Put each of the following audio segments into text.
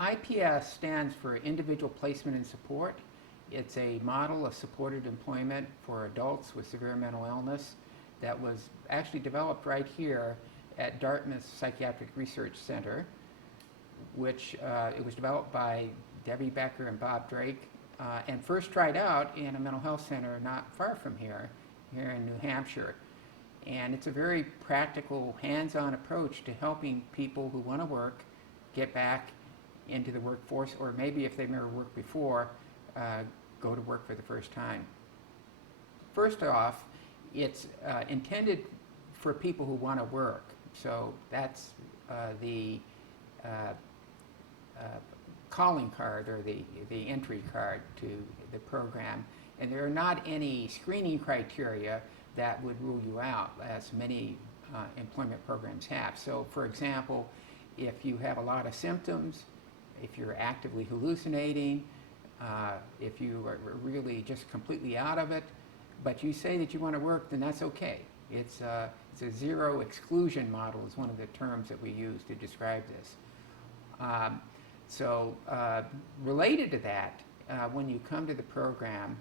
IPS stands for Individual Placement and Support. It's a model of supported employment for adults with severe mental illness that was actually developed right here at Dartmouth Psychiatric Research Center, which it was developed by Debbie Becker and Bob Drake, and first tried out in a mental health center not far from here in New Hampshire. And it's a very practical, hands-on approach to helping people who want to work get back into the workforce, or maybe if they've never worked before, go to work for the first time. First off, it's intended for people who want to work. So that's the calling card, or the entry card to the program. And there are not any screening criteria that would rule you out, as many employment programs have. So for example, if you have a lot of symptoms, if you're actively hallucinating, if you are really just completely out of it, but you say that you want to work, then that's okay. It's a zero exclusion model is one of the terms that we use to describe this. Related to that, when you come to the program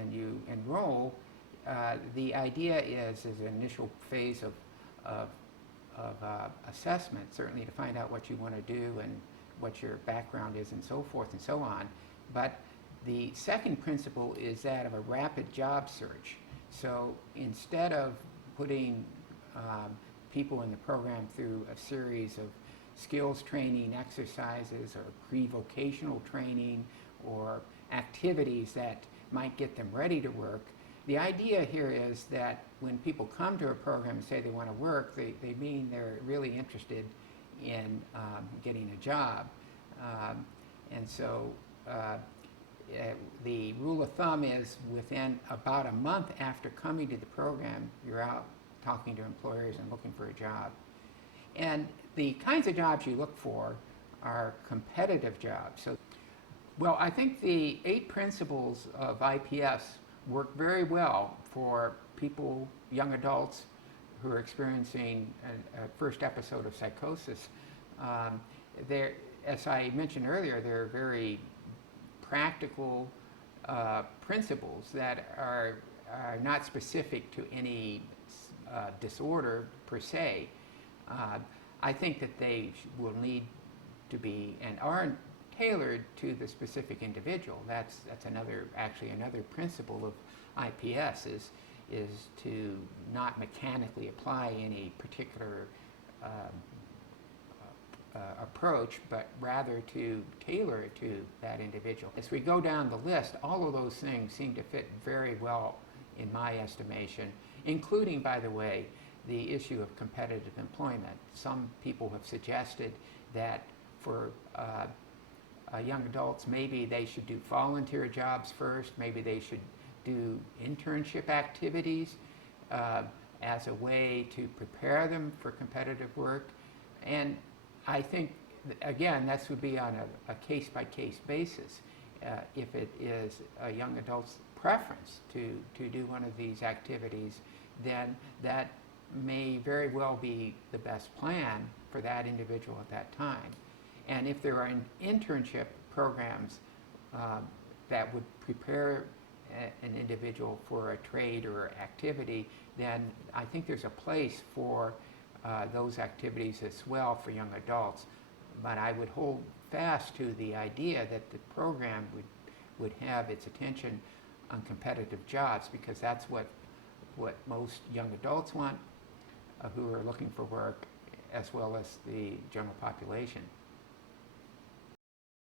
and you enroll, the idea is an initial phase of assessment, certainly to find out what you want to do and what your background is and so forth and so on. But the second principle is that of a rapid job search. So instead of putting people in the program through a series of skills training exercises or pre-vocational training or activities that might get them ready to work, the idea here is that when people come to a program and say they want to work, they mean they're really interested in getting a job. The rule of thumb is within about a month after coming to the program, you're out talking to employers and looking for a job. And the kinds of jobs you look for are competitive jobs. So, well, I think the 8 principles of IPS work very well for people, young adults, who are experiencing a first episode of psychosis. As I mentioned earlier, they're very practical principles that are not specific to any disorder per se. I think that they will need to be and are tailored to the specific individual. That's another principle of IPS is to not mechanically apply any particular approach, but rather to tailor it to that individual. As we go down the list, all of those things seem to fit very well in my estimation, including, by the way, the issue of competitive employment. Some people have suggested that for young adults, maybe they should do volunteer jobs first, maybe they should do internship activities as a way to prepare them for competitive work. And I think, again, this would be on a case-by-case basis. If it is a young adult's preference to do one of these activities, then that may very well be the best plan for that individual at that time. And if there are internship programs that would prepare an individual for a trade or activity, then I think there's a place for those activities as well for young adults. But I would hold fast to the idea that the program would have its attention on competitive jobs, because that's what most young adults want who are looking for work, as well as the general population.